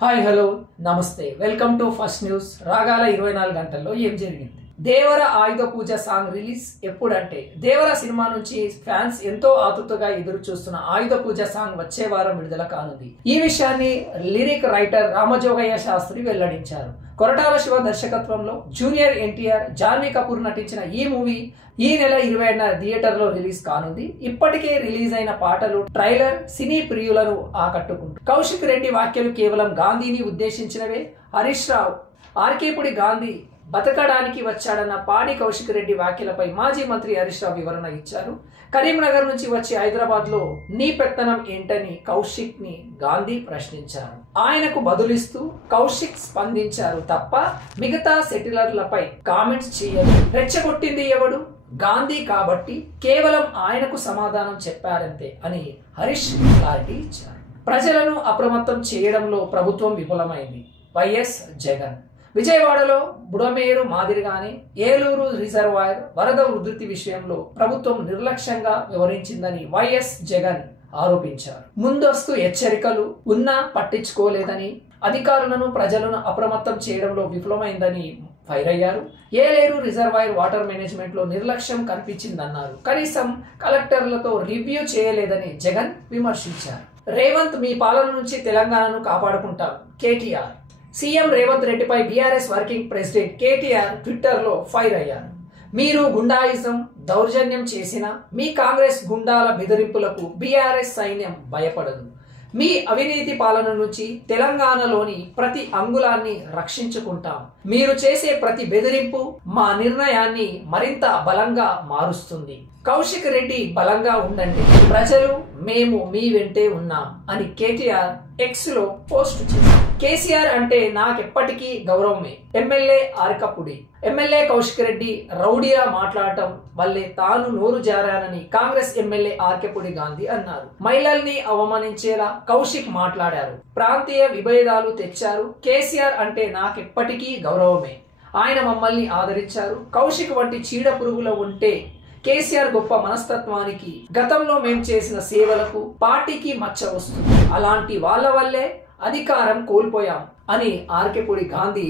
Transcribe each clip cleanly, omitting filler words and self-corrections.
Hi hello నమస్తే welcome to first news. రాగాల 24 గంటల్లో ఏం జరిగింది? దేవర ఆయుధ పూజ సాంగ్ రిలీజ్ ఎప్పుడంటే దేవర సినిమా నుంచి ఫ్యాన్స్ ఎంతో ఆతృతగా ఎదురు చూస్తున్న ఆయుధ పూజ సాంగ్ వచ్చే వారం విడుదల కానుంది. ఈ విషయాన్ని లిరిక్ రైటర్ రామజోగయ్య శాస్త్రి వెల్లడించారు. కొరటాల శివ దర్శకత్వంలో జూనియర్ ఎన్టీఆర్, జాన్వీ కపూర్ నటించిన ఈ మూవీ ఈ నెల 27న థియేటర్లో రిలీజ్ కానుంది. ఇప్పటికే రిలీజ్ అయిన పాటలు, ట్రైలర్ సినీ ప్రియులను ఆకట్టుకుంటుంది. కౌశిక్ రెడ్డి వ్యాఖ్యలు కేవలం గాంధీని ఉద్దేశించినవే. హరీష్ రావు ఆర్కేపుడి గాంధీ బతకడానికి వచ్చాడన్న పాడి కౌశిక్ రెడ్డి వ్యాఖ్యలపై మాజీ మంత్రి హరీష్ రావు వివరణ ఇచ్చారు. కరీంనగర్ నుంచి వచ్చి హైదరాబాద్ లో నీ పెత్తనం ఏంటని కౌశిక్ ని గాంధీ ప్రశ్నించారు. ఆయనకు బదులిస్తూ కౌశిక్ స్పందించారు తప్ప మిగతా సెటిలర్లపై కామెంట్స్ చేయలేదు. రెచ్చగొట్టింది ఎవడు? గాంధీ కాబట్టి కేవలం ఆయనకు సమాధానం చెప్పారంతే అని హరీష్ క్లారిటీ ఇచ్చారు. ప్రజలను అప్రమత్తం చేయడంలో ప్రభుత్వం విఫలమైంది. వైఎస్ జగన్ విజయవాడలో బుడమేరు మాదిరిగానే ఏలూరు రిజర్వాయర్ వరద ఉధృతి విషయంలో ప్రభుత్వం నిర్లక్ష్యంగా వ్యవహరించిందని వైఎస్ జగన్ ఆరోపించారు. ముందస్తు హెచ్చరికలు ఉన్నా పట్టించుకోలేదని, అధికారులను ప్రజలను అప్రమత్తం చేయడంలో విఫలమైందని ఫైర్ అయ్యారు. ఏలేరు రిజర్వాయర్ వాటర్ మేనేజ్మెంట్ లో నిర్లక్ష్యం కనిపించిందన్నారు. కనీసం కలెక్టర్లతో రివ్యూ చేయలేదని జగన్ విమర్శించారు. రేవంత్ మీ పాలన నుంచి తెలంగాణను కాపాడుకుంటాం కేటీఆర్. సీఎం రేవంత్ రెడ్డిపై బీఆర్ఎస్ వర్కింగ్ ప్రెసిడెంట్ కేటీఆర్ ట్విట్టర్లో ఫైర్ అయ్యారు. మీరు గుండాయిజం, దౌర్జన్యం చేసినా మీ కాంగ్రెస్ గుండాల బెదిరింపులకు బీఆర్ఎస్ సైన్యం భయపడదు. మీ అవినీతి పాలన నుంచి తెలంగాణలోని ప్రతి అంగుళాన్ని రక్షించుకుంటాం. మీరు చేసే ప్రతి బెదిరింపు మా నిర్ణయాన్ని మరింత బలంగా మారుస్తుంది. కౌశిక్ రెడ్డి బలంగా ఉండండి, ప్రజలు మేము మీ వెంటే ఉన్నాం అని కేటీఆర్ ఎక్స్ లో పోస్ట్ చేశారు. కేసీఆర్ అంటే నాకెప్పటికీ గౌరవమే. ఎమ్మెల్యే ఆర్కపుడి ఎమ్మెల్యే కౌశిక్ రెడ్డి రౌడీలా మాట్లాడటం వల్లే తాను నోరు జారానని కాంగ్రెస్ ఎమ్మెల్యే ఆర్కెపుడి గాంధీ అన్నారు. మహిళల్ని అవమానించేలా కౌశిక్ మాట్లాడారు. ప్రాంతీయ విభేదాలు తెచ్చారు. కేసీఆర్ అంటే నాకెప్పటికీ గౌరవమే. ఆయన మమ్మల్ని ఆదరించారు. కౌశిక్ వంటి చీడ పురుగుల ఉంటే కేసీఆర్ గొప్ప మనస్తత్వానికి, గతంలో మేం చేసిన సేవలకు పార్టీకి మచ్చ వస్తుంది. అలాంటి వాళ్ళ వల్లే అధికారం కోల్పోయాం అని ఆర్కెపుడి గాంధీ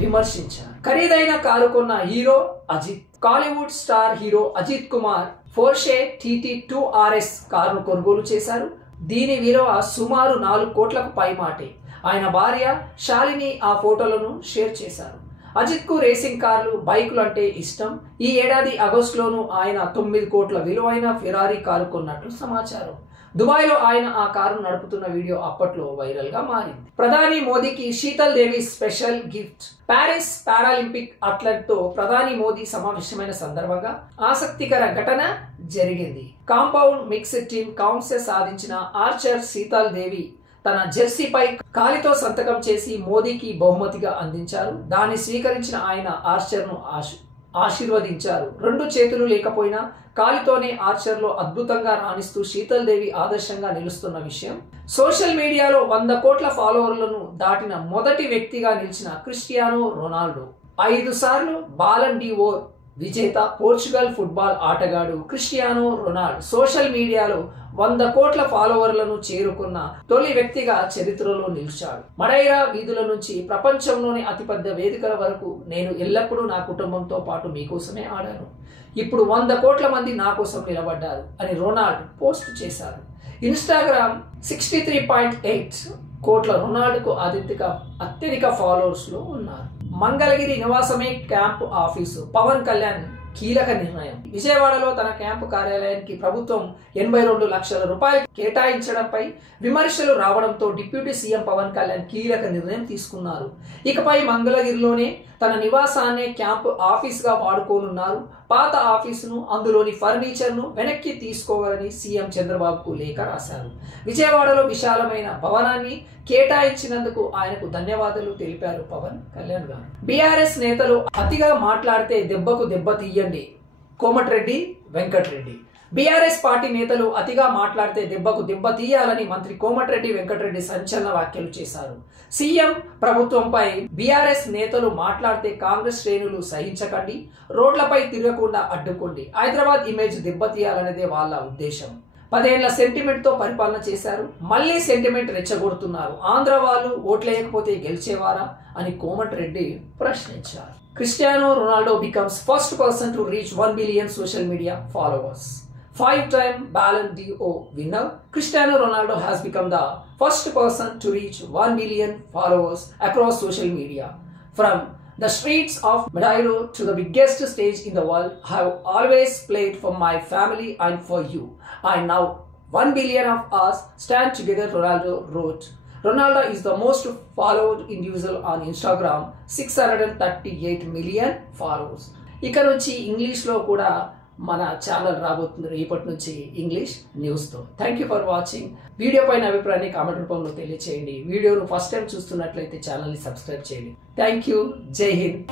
విమర్శించారు. ఖరీదైన కారు కొన్న hero Ajith. Kollywood star hero Ajith Kumar Porsche TT 2RS కారును కొనుగోలు చేశారు. దీని విలువ సుమారు 4 కోట్లకు పైమాటే. ఆయన భార్య శాలిని ఆ ఫోటోలను షేర్ చేశారు. అజిత్ కు రేసింగ్ కార్లు, బైకులు అంటే ఇష్టం. ఈ ఏడాది ఆగస్టులోనూ ఆయన 9 కోట్ల విలువైన ఫెరారీ కారు కొన్నట్లు సమాచారం. దుబాయ్ లో ఆయన ఆ కారును నడుపుతున్న వీడియో అప్పట్లో వైరల్ గా మారింది. ప్రధాని మోదీకి Sheetal Devi special gift. Paris Paralympic athlete తో ప్రధాని మోదీ సమావేశమైన సందర్భంగా ఆసక్తికర ఘటన జరిగింది. కాంపౌండ్ మిక్స్డ్ టీమ్ కౌన్సిల్ సాధించిన ఆర్చర్ శీతల్ దేవి తన జెర్సీపై కాలితో సంతకం చేసి మోదీకి బహుమతిగా అందించారు. దాన్ని స్వీకరించిన ఆయన ఆర్చర్ను ఆశీర్వదించారు. 2 చేతులు లేకపోయినా కాలితోనే ఆర్చర్లో అద్భుతంగా రాణిస్తూ శీతల్ దేవి ఆదర్శంగా నిలుస్తున్న విషయం. సోషల్ మీడియాలో 100 కోట్ల ఫాలోవర్లను దాటిన మొదటి వ్యక్తిగా నిలిచిన క్రిస్టియానో రొనాల్డో, 5 సార్లు బాలన్ డిఓర్ విజేత పోర్చుగల్ ఫుట్బాల్ ఆటగాడు క్రిస్టియానో రొనాల్డో సోషల్ మీడియాలో 100 కోట్ల ఫాలోవర్లను చేరుకున్న తొలి వ్యక్తిగా చరిత్రలో నిలిచాడు. మడైరా వీధుల నుంచి ప్రపంచంలోని అతిపెద్ద వేదికల వరకు నేను ఎల్లప్పుడూ నా కుటుంబంతో పాటు మీకోసమే ఆడాను. ఇప్పుడు 100 కోట్ల మంది నా కోసం నిలబడ్డారు అని రొనాల్డో పోస్ట్ చేశారు. ఇన్స్టాగ్రామ్ 63.8 కోట్ల రొనాల్డోకు అత్యధిక ఫాలోవర్స్ లో ఉన్నారు. మంగళగిరి నివాసమే క్యాంపు ఆఫీసు. పవన్ కళ్యాణ్ కీలక నిర్ణయం. విజయవాడలో తన క్యాంపు కార్యాలయానికి ప్రభుత్వం 82 లక్షల రూపాయలు కేటాయించడంపై విమర్శలు రావడంతో డిప్యూటీ సీఎం పవన్ కళ్యాణ్ కీలక నిర్ణయం తీసుకున్నారు. ఇకపై మంగళగిరిలోనే తన నివాసాన్నే క్యాంపు ఆఫీస్ గా వాడుకోనున్నారు. పాత ఆఫీసును, అందులోని ఫర్నిచర్ ను వెనక్కి తీసుకోవాలని సీఎం చంద్రబాబుకు లేఖ రాశారు. విజయవాడలో విశాలమైన భవనాన్ని కేటాయించినందుకు ఆయనకు ధన్యవాదాలు తెలిపారు పవన్ కళ్యాణ్ గారు. బీఆర్ఎస్ నేతలు అతిగా మాట్లాడితే దెబ్బకు దెబ్బ తీయండి. కోమటిరెడ్డి వెంకటరెడ్డి. బీఆర్ఎస్ పార్టీ నేతలు అతిగా మాట్లాడితే దెబ్బకు దెబ్బ తీయాలని మంత్రి కోమటిరెడ్డి వెంకటరెడ్డి సంచలన వ్యాఖ్యలు చేశారు. సీఎం ప్రభుత్వంపై బీఆర్ఎస్ నేతలు మాట్లాడితే కాంగ్రెస్ శ్రేణులు సహించకండి, రోడ్లపై తిరగకుండా అడ్డుకోండి. హైదరాబాద్ ఇమేజ్ దెబ్బతీయాలనేదే వాళ్ళ ఉద్దేశం. 10 ఏళ్ల సెంటిమెంట్ తో పరిపాలన చేశారు. మళ్ళీ సెంటిమెంట్ రెచ్చగొడుతున్నారు. ఆంధ్ర వాళ్ళు ఓట్లేయకపోతే గెలిచేవారా అని కోమటిరెడ్డి ప్రశ్నించారు. Cristiano Ronaldo becomes first person to reach 1 billion social media followers. 5-time Ballon d'Or winner Cristiano Ronaldo has become the first person to reach 1 billion followers across social media. From the streets of Madeira to the biggest stage in the world, I have always played for my family and for you. And now 1 billion of us stand together, Ronaldo wrote. Ronaldo is the most followed individual on Instagram, 638 million followers. ఇక నుంచి ఇంగ్లీష్లో కూడా మన channel రాబోతుంది రేపటి నుంచి ఇంగ్లీష్ న్యూస్తో. Thank you for watching. Video పైన అభిప్రాయాన్ని కామెంట్ రూపంలో తెలియచేయండి. వీడియోను ఫస్ట్ టైం చూస్తున్నట్లయితే ఛానల్ని సబ్స్క్రైబ్ చేయండి. Thank you. జై హింద్.